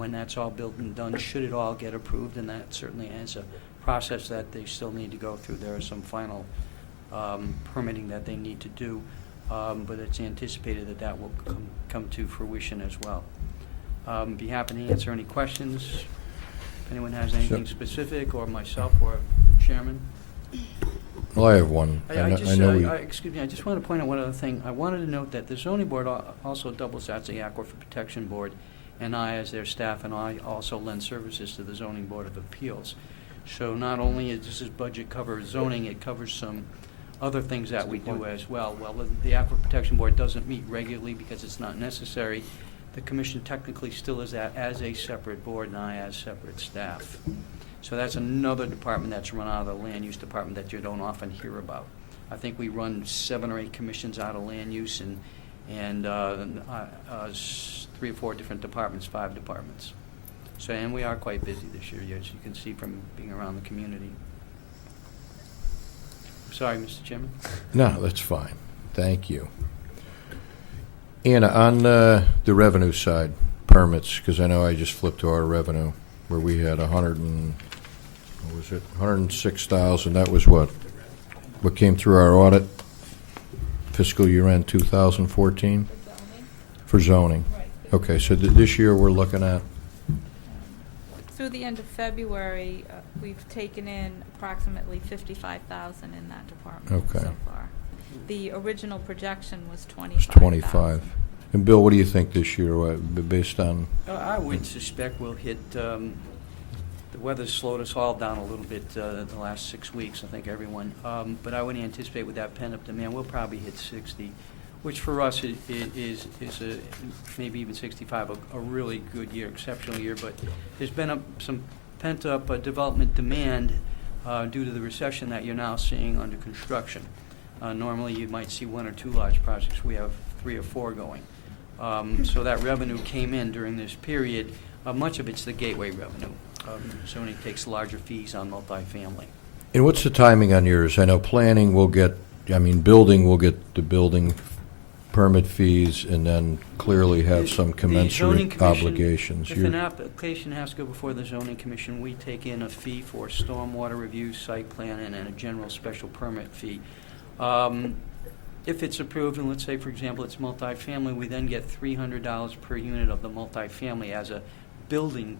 when that's all built and done, should it all get approved, and that certainly is a process that they still need to go through. There is some final permitting that they need to do, but it's anticipated that that will come to fruition as well. Be happy to answer any questions. If anyone has anything specific, or myself or the chairman. Well, I have one. Excuse me, I just want to point out one other thing. I wanted to note that the zoning board also doubles as the Aquifer Protection Board, and I as their staff, and I also lend services to the Zoning Board of Appeals. So not only does this budget cover zoning, it covers some other things that we do as well. Well, the Aquifer Protection Board doesn't meet regularly because it's not necessary. The commission technically still is that as a separate board, and I as separate staff. So that's another department that's run out of the land use department that you don't often hear about. I think we run 7 or 8 commissions out of land use, and 3 or 4 different departments, 5 departments. So, and we are quite busy this year, as you can see from being around the community. Sorry, Mr. Chairman. No, that's fine. Thank you. Anna, on the revenue side, permits, because I know I just flipped to our revenue where we had 106,000. That was what came through our audit fiscal year end 2014 for zoning. Right. Okay, so this year we're looking at Through the end of February, we've taken in approximately 55,000 in that department Okay. so far. The original projection was 25. And Bill, what do you think this year, based on? I would suspect we'll hit, the weather's slowed us all down a little bit the last 6 weeks, I think everyone. But I would anticipate with that pent-up demand, we'll probably hit 60, which for us is maybe even 65, a really good year, exceptional year. But there's been some pent-up development demand due to the recession that you're now seeing under construction. Normally you might see 1 or 2 large projects. We have 3 or 4 going. So that revenue came in during this period. Much of it's the gateway revenue. Zoning takes larger fees on multifamily. And what's the timing on yours? I know planning will get, building will get the building permit fees, and then clearly have some commensurate obligations. If an application has to go before the zoning commission, we take in a fee for stormwater review, site plan, and a general special permit fee. If it's approved, and let's say, for example, it's multifamily, we then get $300 per unit of the multifamily as a building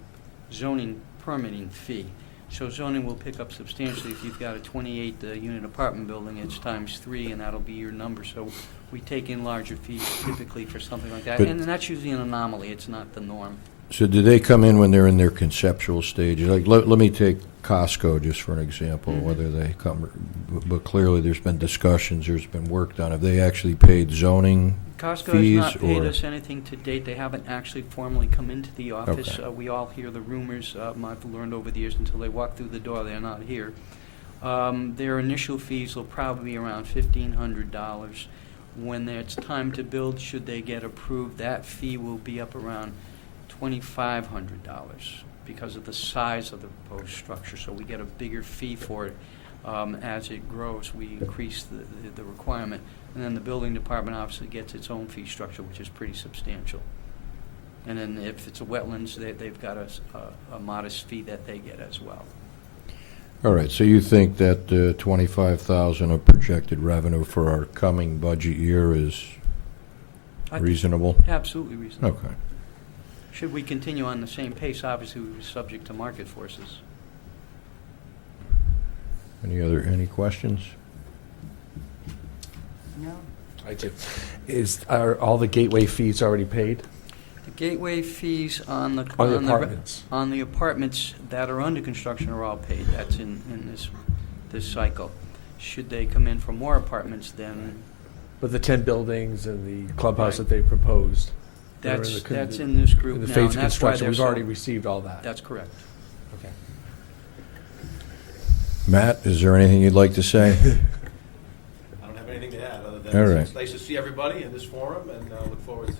zoning permitting fee. So zoning will pick up substantially. If you've got a 28-unit apartment building, it's times 3, and that'll be your number. So we take in larger fees typically for something like that. But and that's usually an anomaly. It's not the norm. So do they come in when they're in their conceptual stage? Like, let me take Costco just for an example, whether they come, but clearly there's been discussions, there's been work done. Have they actually paid zoning Costco fees? has not paid us anything to date. They haven't actually formally come into the office. Okay. We all hear the rumors. I've learned over the years until they walk through the door, they're not here. Their initial fees will probably be around $1,500. When it's time to build, should they get approved, that fee will be up around $2,500 because of the size of the proposed structure. So we get a bigger fee for it. As it grows, we increase the requirement. And then the building department obviously gets its own fee structure, which is pretty substantial. And then if it's a wetlands, they've got a modest fee that they get as well. All right, so you think that $25,000 of projected revenue for our coming budget year is reasonable? Absolutely reasonable. Okay. Should we continue on the same pace, obviously we're subject to market forces. Any questions? No. I do. Are all the gateway fees already paid? The gateway fees on the apartments. On the apartments that are under construction are all paid. That's in this cycle. Should they come in for more apartments, then But the 10 buildings and the clubhouse Right. that they proposed. that's in this group In the now. phase And of that's why construction, they're we've already received all that. That's correct. Okay. Matt, is there anything you'd like to say? I don't have anything to add, other than All right. it's nice to see everybody in this forum, and look forward to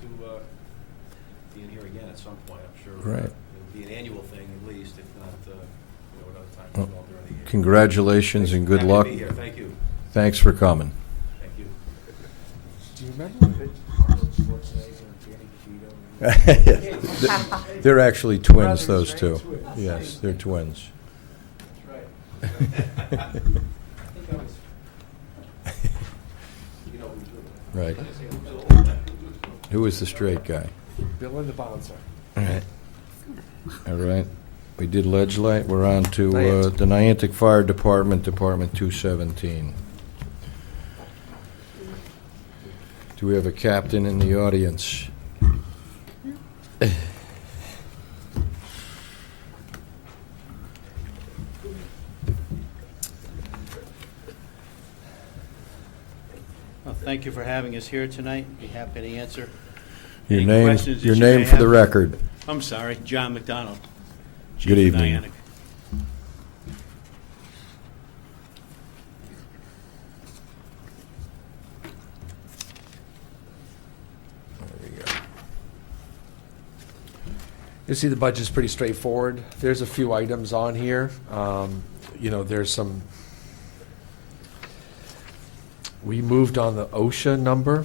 being here again at some point. I'm sure Right. it'll be an annual thing at least, if not at other times Well, as well during the year. Congratulations and good Happy luck. to be here. Thank you. Thanks for coming. Thank you. Do you remember Arnold Schwarzenegger and Danny DeVito? They're actually twins, Brothers, those right? two. Twins. Yes, they're twins. That's right. I think I was, you know, Right. Who was the straight guy? Bill and the bouncer. All right. All right. We did ledge light. We're on to Niantic. the Niantic Fire Department, Department 217. Do we have a captain in the audience? Well, thank you for having us here tonight. Be happy to answer Your any name, questions that your you may name for the have. record. I'm sorry, John McDonald. Chief Good of evening. Niantic. There we go. You see, the budget's pretty straightforward. There's a few items on here. There's some. We moved on the OSHA number.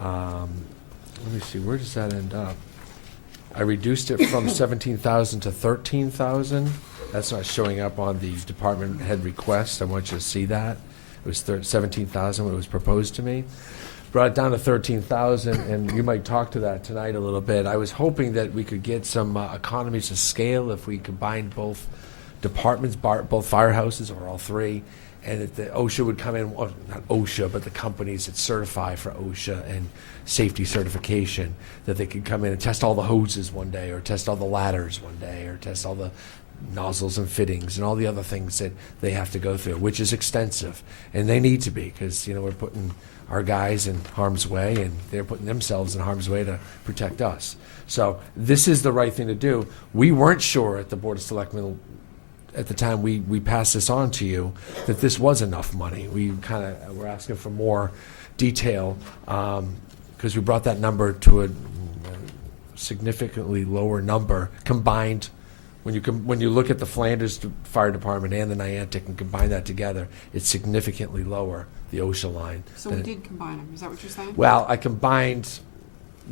Let me see, where does that end up? I reduced it from 17,000 to 13,000. That's not showing up on the department head request. I want you to see that. It was 17,000 when it was proposed to me. Brought it down to 13,000, and you might talk to that tonight a little bit. I was hoping that we could get some economies of scale if we combined both departments, both firehouses or all three, and that the OSHA would come in, well, not OSHA, but the companies that certify for OSHA and safety certification, that they could come in and test all the hoses one day, or test all the ladders one day, or test all the nozzles and fittings and all the other things that they have to go through, which is extensive, and they need to be, because we're putting our guys in harm's way, and they're putting themselves in harm's way to protect us. So this is the right thing to do. We weren't sure at the Board of Selectmen at the time we passed this on to you that this was enough money. We kind of were asking for more detail because we brought that number to a significantly lower number combined. When you look at the Flanders Fire Department and the Niantic and combine that together, it's significantly lower, the OSHA line. So we did combine them, is that what you're saying? Well, I combined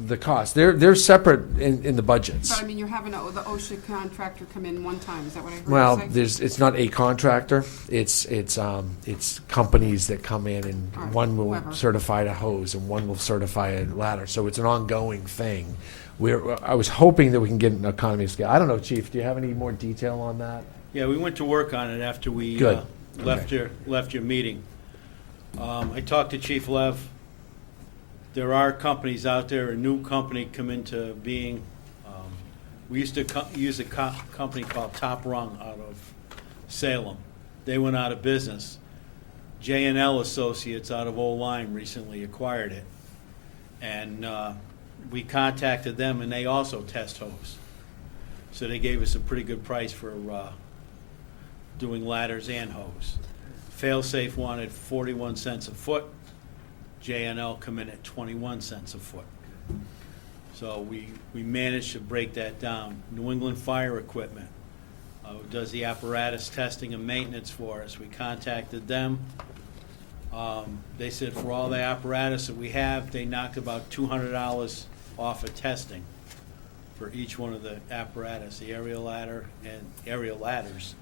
the costs. They're separate in the budgets. But I mean, you're having the OSHA contractor come in one time, is that what I heard Well, you say? it's not a contractor. It's companies that come in, and All right, one will whoever. certify a hose and one will certify a ladder. So it's an ongoing thing. I was hoping that we can get an economy of scale. I don't know, Chief. Do you have any more detail on that? Yeah, we went to work on it after we Good. left your meeting. I talked to Chief Lev. There are companies out there. A new company come into being. We used to use a company called Top Rung out of Salem. They went out of business. J&L Associates out of Old Lyme recently acquired it, and we contacted them, and they also test hose. So they gave us a pretty good price for doing ladders and hose. Failsafe wanted 41 cents a foot. J&L come in at 21 cents a foot. So we managed to break that down. New England Fire Equipment does the apparatus testing and maintenance for us. We contacted them. They said for all the apparatus that we have, they knocked about $200 off of testing for each one of the apparatus, the aerial ladder and aerial ladders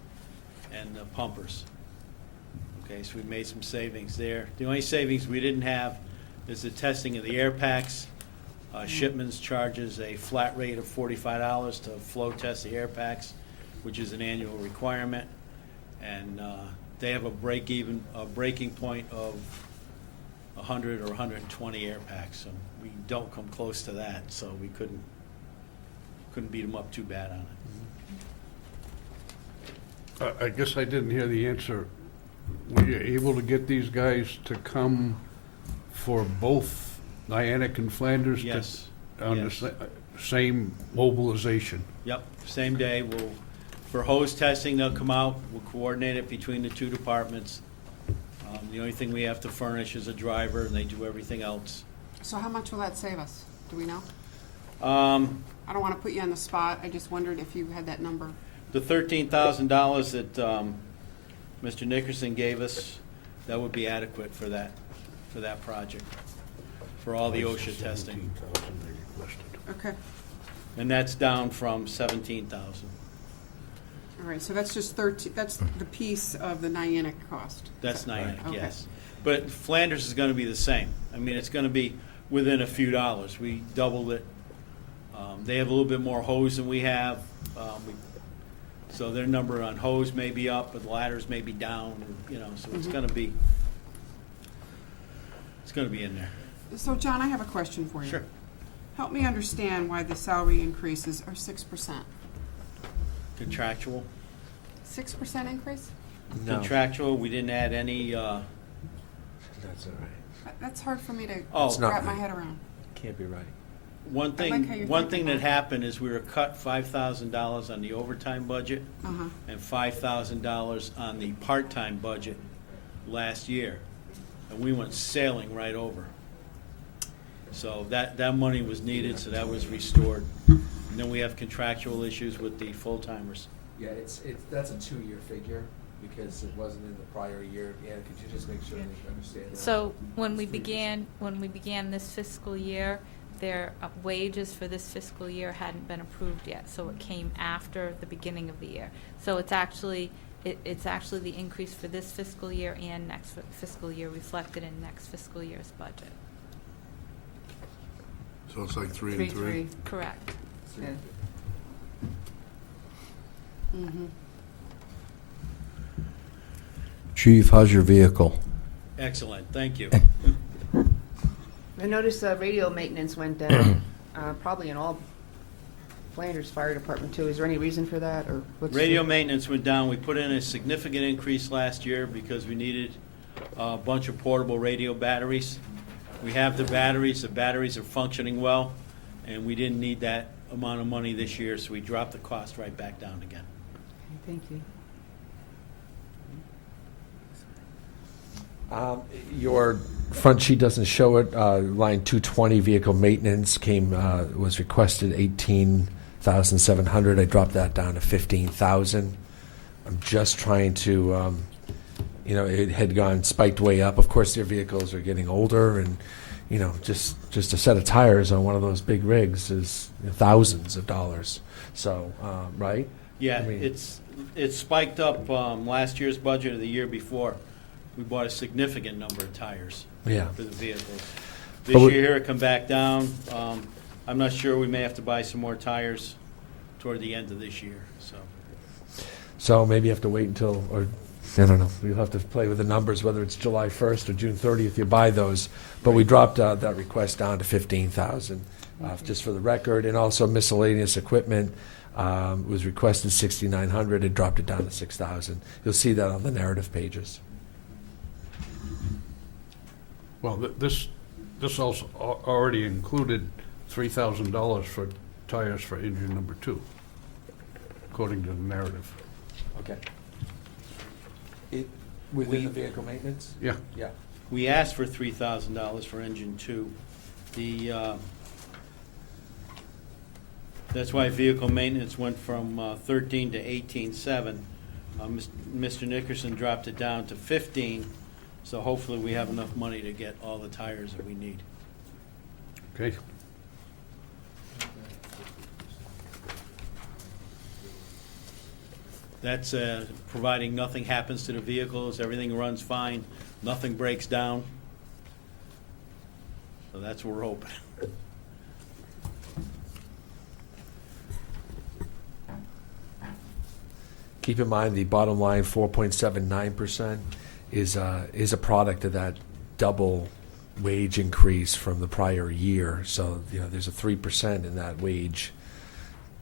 and the pumpers. Okay, so we made some savings there. The only savings we didn't have is the testing of the air packs. Shipments charges a flat rate of $45 to flow test the air packs, which is an annual requirement. And they have a breaking point of 100 or 120 air packs. So we don't come close to that, so we couldn't beat them up too bad on it. I guess I didn't hear the answer. Were you able to get these guys to come for both Niantic and Flanders? Yes. On the Yes. same mobilization? Yep, same day. For hose testing, they'll come out. We'll coordinate it between the two departments. The only thing we have to furnish is a driver, and they do everything else. So how much will that save us? Do we know? The I don't want to put you on the spot, I just wondered if you had that number. $13,000 that Mr. Nickerson gave us, that would be adequate for that project. for all the OSHA testing. 17,000 they requested. Okay, And that's down from 17,000. all right, so that's just 13, that's the piece of the Niantic cost. That's Niantic, Okay. yes. But Flanders is gonna be the same. I mean, it's gonna be within a few dollars. We doubled it. They have a little bit more hose than we have. So their number on hose may be up, but ladders may be down, you know, so it's gonna be in there. So, John, I have a question for you. Sure. Help me understand why the salary increases are 6%. Contractual. 6% increase? No, Contractual, we didn't add any, that's all right. That's hard for me to Oh. It's not wrap my right. head around. Can't be right. one I like how you're one thinking thing that about it. happened is we were cut $5,000 on the overtime budget Uh-huh. and $5,000 on the part-time budget last year. And we went sailing right over. So that money was needed, so that was restored. And then we have contractual issues with the full-timers. Yeah, that's a 2-year figure, because it wasn't in the prior year. Yeah, could you just make sure they understand that? So when we began this fiscal year, their wages for this fiscal year hadn't been approved yet, so it came after the beginning of the year. So it's actually the increase for this fiscal year and next fiscal year reflected in next fiscal year's budget. So it's like 3 and 3? Correct. Yeah. Mm-hmm. Chief, how's your vehicle? Excellent, thank you. I noticed radio maintenance went down, probably in all Flanders Fire Department too. Is there any reason for that, or what's? Radio maintenance went down. We put in a significant increase last year because we needed a bunch of portable radio batteries. We have the batteries are functioning well, and we didn't need that amount of money this year, so we dropped the cost right back down again. Thank you. Your front sheet doesn't show it. Line 220, vehicle maintenance was requested 18,700. I dropped that down to 15,000. I'm just trying to, it had spiked way up. Of course, their vehicles are getting older, and just a set of tires on one of those big rigs is thousands of dollars. So, right? Yeah, I mean- it's spiked up last year's budget of the year before. We bought a significant number of tires Yeah. for the vehicles. But This we- year, it come back down. I'm not sure, we may have to buy some more tires toward the end of this year, so. So maybe you have to wait until, or I don't know, you'll have to play with the numbers, whether it's July 1st or June 30th, you buy those. But we dropped that request down to 15,000, just for the record. And also miscellaneous equipment was requested 6,900, it dropped it down to 6,000. You'll see that on the narrative pages. Well, this also already included $3,000 for tires for engine number 2, according to the narrative. Okay. Within the vehicle maintenance? Yeah. Yeah. We asked for $3,000 for engine 2. That's why vehicle maintenance went from 13 to 18.7. Mr. Nickerson dropped it down to 15, so hopefully we have enough money to get all the tires that we need. Okay. That's providing nothing happens to the vehicles, everything runs fine, nothing breaks down. So that's what we're hoping. Keep in mind, the bottom line, 4.79%, is a product of that double wage increase from the prior year. So, there's a 3% in that wage,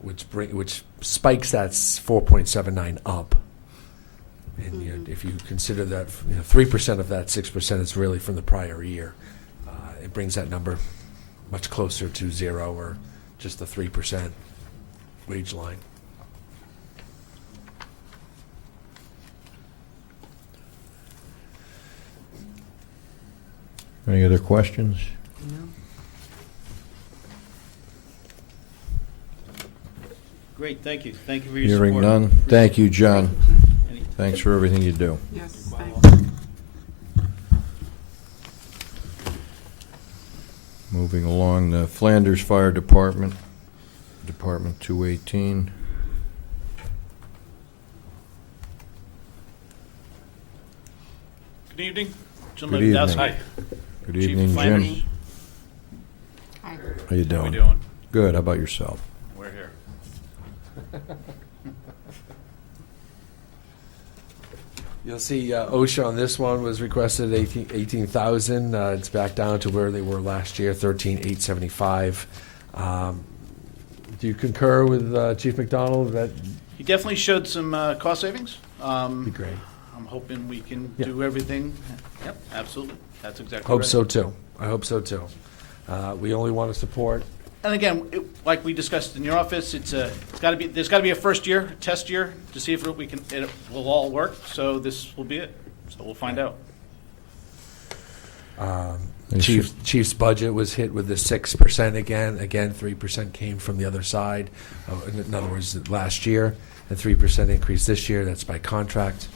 which spikes that 4.79 up. And if you consider that 3% of that 6% is really from the prior year, it brings that number much closer to 0 or just the 3% wage line. Any other questions? Great, thank you. Thank you for your support. Hearing none. Thank you, John. Any- Thanks for everything you do. Yes, Follow thanks. up. Moving along, the Flanders Fire Department, Department 218. Good evening. Jim Good Lewandowski. evening. Hi. Good Chief evening, Flanders. Jim. Hi. How you How doing? we doing? Good. How about yourself? We're here. You'll see OSHA on this one was requested 18,000. It's back down to where they were last year, 13,875. Do you concur with Chief McDonald? That He definitely showed some cost savings. would be great. I'm hoping we can Yeah. do everything. Yep, absolutely. That's exactly Hope right. so too. I hope so too. We only want to support. And again, like we discussed in your office, there's got to be a first year, test year to see if it will all work. So this will be it. So we'll find out. Chief's budget was hit with the 6% again. Again, 3% came from the other side. In other words, last year, and 3% increase this year. That's by contract.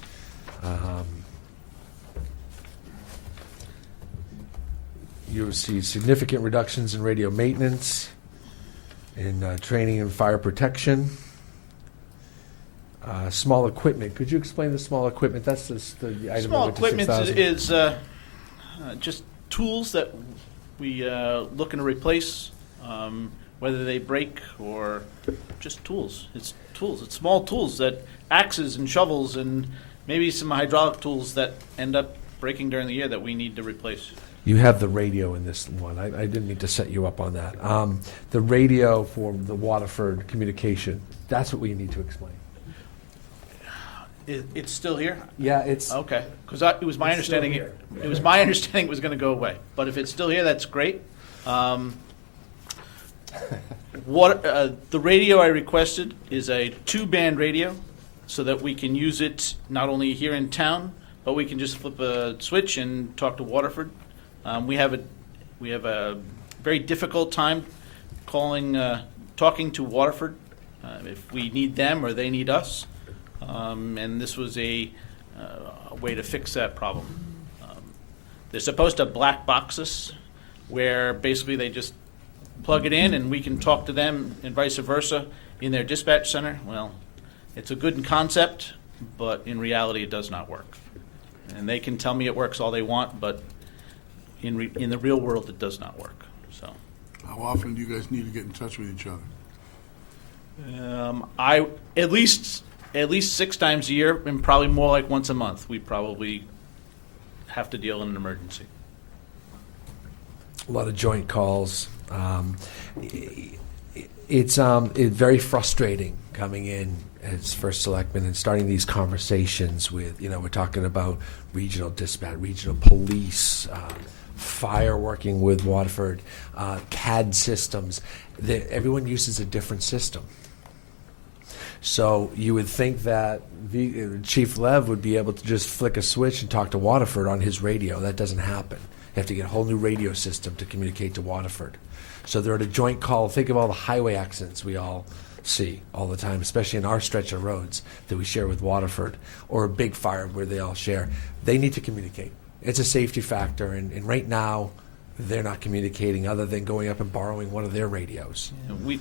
You'll see significant reductions in radio maintenance, in training and fire protection. Small equipment. Could you explain the small equipment? That's the item that Small went to equipment 6,000. is just tools that we looking to replace, whether they break or just tools. It's tools. It's small tools that axes and shovels and maybe some hydraulic tools that end up breaking during the year that we need to replace. You have the radio in this one. I didn't mean to set you up on that. The radio for the Waterford communication, that's what we need to explain. It's still here? Yeah, it's Okay, because it was my It's still understanding, here. it was my understanding it was going to go away. But if it's still here, that's great. The radio I requested is a 2-band radio so that we can use it not only here in town, but we can just flip a switch and talk to Waterford. We have a very difficult time talking to Waterford if we need them or they need us. And this was a way to fix that problem. They're supposed to black box us, where basically they just plug it in and we can talk to them and vice versa in their dispatch center. Well, it's a good concept, but in reality it does not work. And they can tell me it works all they want, but in the real world it does not work. So. How often do you guys need to get in touch with each other? I at least 6 times a year, and probably more like once a month. We probably have to deal in an emergency. a lot of joint calls. It's very frustrating coming in as first selectman and starting these conversations with, we're talking about regional dispatch, regional police, fire working with Waterford, CAD systems. Everyone uses a different system. So you would think that Chief Lev would be able to just flick a switch and talk to Waterford on his radio. That doesn't happen. You have to get a whole new radio system to communicate to Waterford. So they're at a joint call. Think of all the highway accidents we all see all the time, especially in our stretch of roads that we share with Waterford, or a big fire where they all share. They need to communicate. It's a safety factor, and right now they're not communicating other than going up and borrowing one of their radios. And and we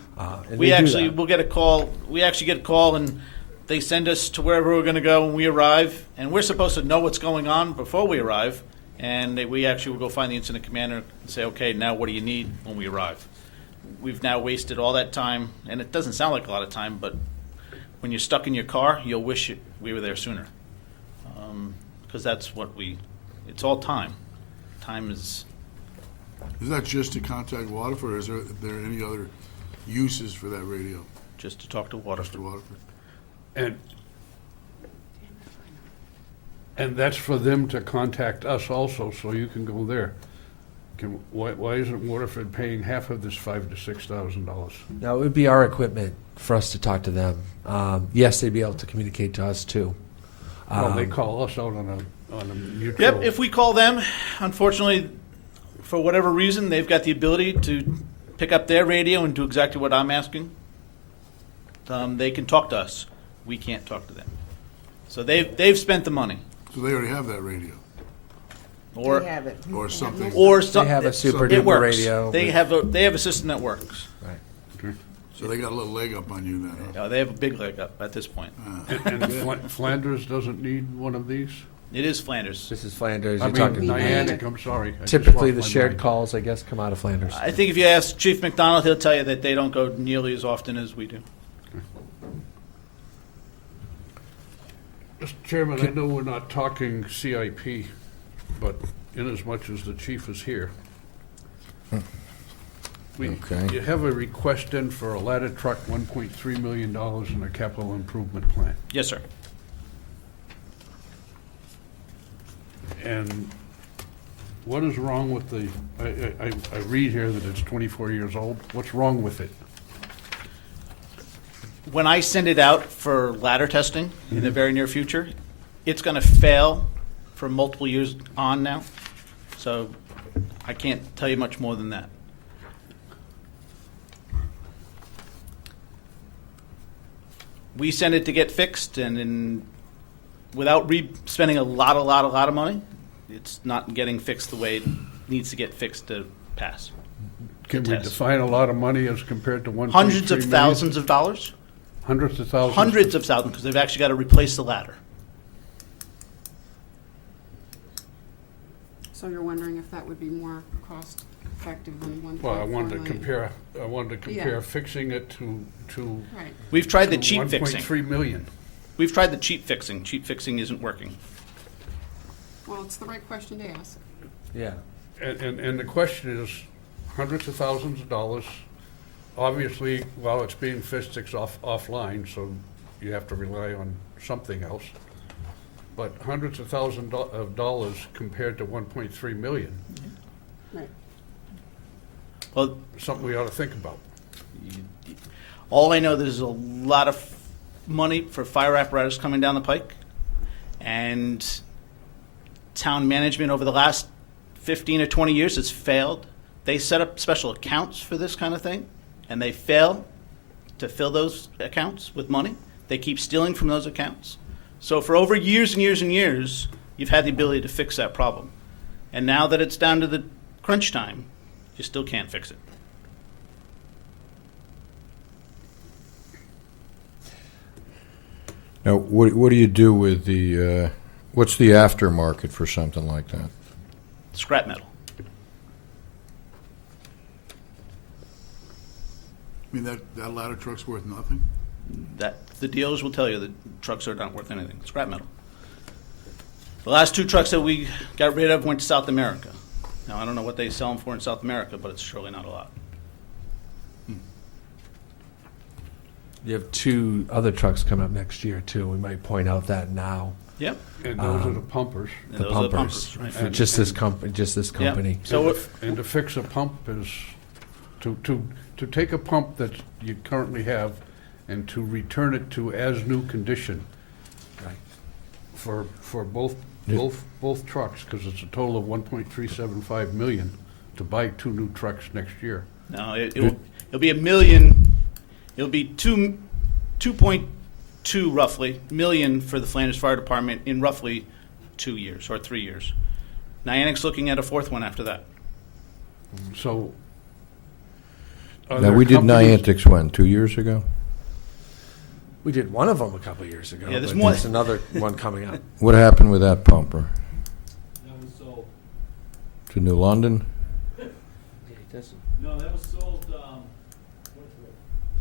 they do actually that. will get a call. We actually get a call, and they send us to wherever we're going to go when we arrive. And we're supposed to know what's going on before we arrive. And we actually will go find the incident commander and say, okay, now what do you need when we arrive? We've now wasted all that time, and it doesn't sound like a lot of time, but when you're stuck in your car, you'll wish we were there sooner. Because that's what it's all time. Time is... Is that just to contact Waterford, or is there any other uses for that radio? just to talk to Just Waterford. to Waterford? And that's for them to contact us also, so you can go there. Why isn't Waterford paying half of this $5,000 to $6,000? No, it would be our equipment for us to talk to them. Yes, they'd be able to communicate to us too. Well, they call us out on a mutual. Yep, if we call them, unfortunately, for whatever reason, they've got the ability to pick up their radio and do exactly what I'm asking. They can talk to us. We can't talk to them. So they've spent the money. So they already have that radio. Or They have it. Or something. or They some, have a super it duper works. radio. They have a system that works. Right. So they got a little leg up on you then, huh? They have a big leg up at this point. And Flanders doesn't need one of these? It is Flanders. This is Flanders. I You're mean, talking Niantic, I'm sorry. I just typically lost the my shared mind. calls, I guess, come out of Flanders. I think if you ask Chief McDonald, he'll tell you that they don't go nearly as often as we do. Mr. Chairman, I know we're not talking CIP, but inasmuch as the chief is here, Okay. you have a request in for a ladder truck, $1.3 million in a capital improvement plan. Yes, sir. And what is wrong with the, I read here that it's 24 years old. What's wrong with it? When I send it out for ladder testing in the very near future, it's going to fail for multiple years on now. So I can't tell you much more than that. We send it to get fixed, and without spending a lot of money, it's not getting fixed the way it needs to get fixed to pass. Can we Test. define a lot of money as compared to 1.3 Hundreds of million? thousands of dollars. Hundreds of thousands? Hundreds of thousands, because they've actually got to replace the ladder. So you're wondering if that would be more cost-effective than 1.4 Well, I wanted to million? compare Yeah. fixing it to Right. We've tried the cheap 1.3 fixing. million. We've tried the cheap fixing. Cheap fixing isn't working. Well, it's the right question to ask. Yeah. And the question is, hundreds of thousands of dollars. Obviously, while it's being fixed, it's offline, so you have to rely on something else. But hundreds of thousands of dollars compared to 1.3 million, Right. Well, something we ought to think about. all I know, there's a lot of money for fire apparatus coming down the pike, and town management over the last 15 or 20 years has failed. They set up special accounts for this kind of thing, and they fail to fill those accounts with money. They keep stealing from those accounts. So for over years and years and years, you've had the ability to fix that problem. And now that it's down to the crunch time, you still can't fix it. Now, what do you do with the, what's the aftermarket for something like that? Scrap metal. I mean, that ladder truck's worth nothing? That the dealers will tell you that trucks are not worth anything. Scrap metal. The last two trucks that we got rid of went to South America. Now I don't know what they sell them for in South America, but it's surely not a lot. You have 2 other trucks coming up next year, too. We might point out that now. Yep. And those are the pumpers. And The those are the pumpers. pumpers, right. For just this company, So And to fix a pump is, to take a pump that you currently have and to return it to as-new condition Right. for both Yeah. trucks, because it's a total of 1.375 million to buy 2 new trucks next year. no, it'll be $1 million. It'll be 2.2 roughly million for the Flanders Fire Department in roughly 2 years or 3 years. Niantic's looking at a fourth one after that. So. are Now, there we did companies- Niantic's when, 2 years ago? We did one of them a couple of years ago. Yeah, there's but more. There's another one coming up. What happened with that pumper? That was sold. To New London? No, that was sold, went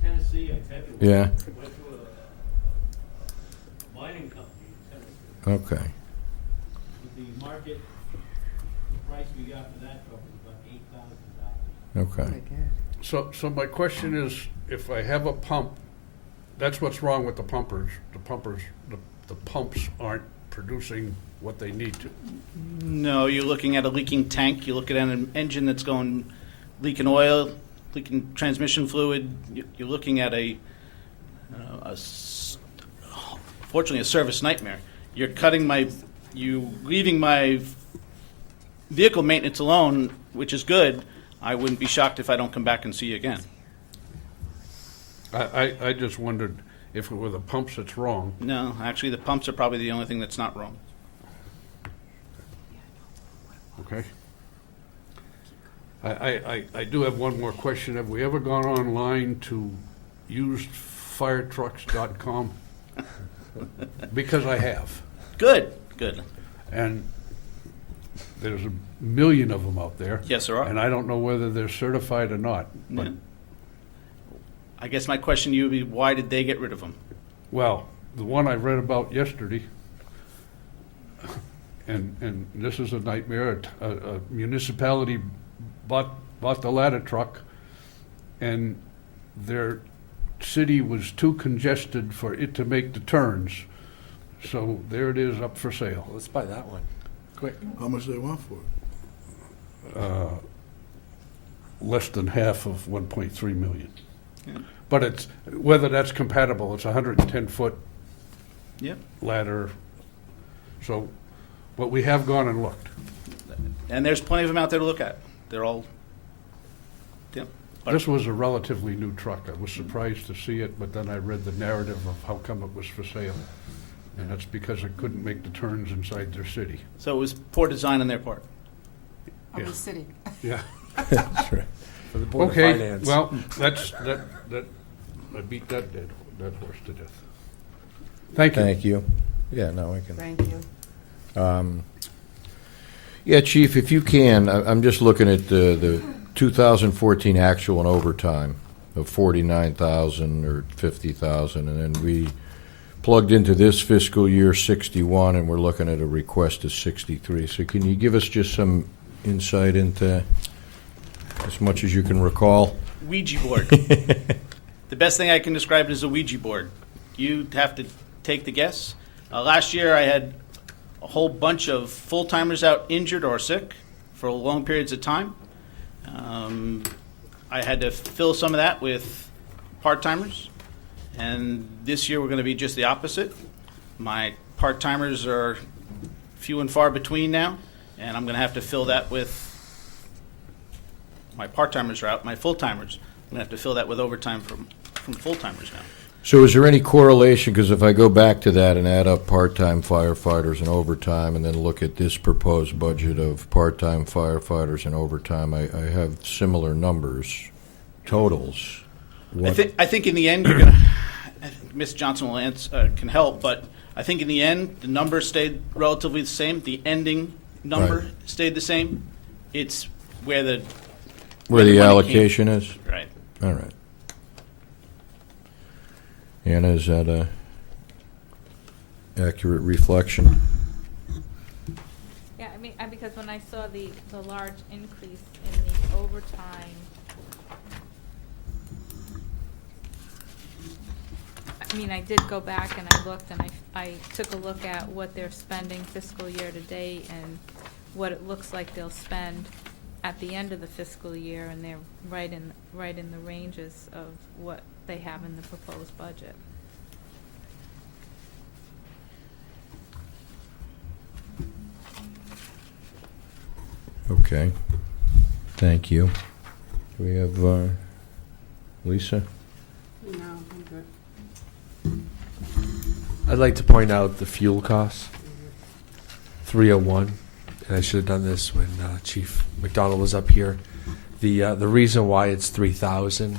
to Tennessee, I think it was. Yeah, Went to a mining company in Tennessee. okay. The market, the price we got for that truck was about $8,000. Okay. So my question is, if I have a pump, that's what's wrong with the pumpers. The pumps aren't producing what they need to. No, you're looking at a leaking tank. You're looking at an engine that's going leaking oil, leaking transmission fluid. You're looking at fortunately, a service nightmare. You're leaving my vehicle maintenance alone, which is good. I wouldn't be shocked if I don't come back and see you again. I just wondered if it were the pumps that's wrong. No, actually, the pumps are probably the only thing that's not wrong. okay? I do have one more question. Have we ever gone online to usedfiretrucks.com? Because I have. Good, good. And there's a million of them out there. Yes, there are. And I don't know whether they're certified or not. But, Yeah. I guess my question to you would be, why did they get rid of them? well, the one I read about yesterday, and this is a nightmare, a municipality bought the ladder truck, and their city was too congested for it to make the turns. So there it is, up for sale. Let's buy that one. Quick. How much do they want for it? Less than half of 1.3 million. Yeah. But it's, whether that's compatible, it's a 110-foot Yep. ladder. So, but we have gone and looked. And there's plenty of them out there to look at. They're all, yep. This was a relatively new truck. I was surprised to see it, but then I read the narrative of how come it was for sale. And that's because it couldn't make the turns inside their city. So it was poor design on their part. Of Yeah. the city. Yeah. That's right. For the Board of Okay, Finance. well, that, I beat that horse to death. Thank you. Thank you. Yeah, no, I can. Thank you. Yeah, Chief, if you can, I'm just looking at the 2014 actual and overtime of 49,000 or 50,000, and then we plugged into this fiscal year 61, and we're looking at a request of 63. So can you give us just some insight into, as much as you can recall? Ouija board. The best thing I can describe it as a Ouija board. You have to take the guess. Last year I had a whole bunch of full-timers out injured or sick for long periods of time. I had to fill some of that with part-timers. And this year we're going to be just the opposite. My part-timers are few and far between now, and I'm going to have to fill that with, my part-timers are out, my full-timers. I'm going to have to fill that with overtime from full-timers now. So is there any correlation, because if I go back to that and add up part-time firefighters and overtime, and then look at this proposed budget of part-time firefighters and overtime, I have similar numbers, totals. I think in the end, you're gonna. Ms. Johnson will can help, but I think in the end, the number stayed relatively the same. The ending number Right. stayed the same. It's where the Where the money came- allocation is? Right. All right. Anna, is that a accurate reflection? Yeah, I mean, because when I saw the large increase in the overtime, I mean, I did go back and I looked and I took a look at what they're spending fiscal year to date and what it looks like they'll spend at the end of the fiscal year, and they're right in the ranges of what they have in the proposed budget. Okay. Thank you. Do we have Lisa? No, I'm good. I'd like to point out the fuel costs, 301, and I should have done this when Chief McDonald was up here. The reason why it's 3,000,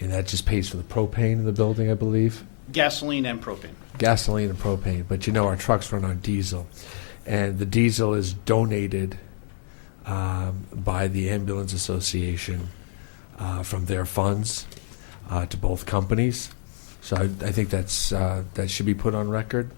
and that just pays for the propane in the building, I believe. Gasoline and propane. Gasoline and propane, but you know our trucks run on diesel, and the diesel is donated by the Ambulance Association from their funds to both companies. So I think that should be put on record.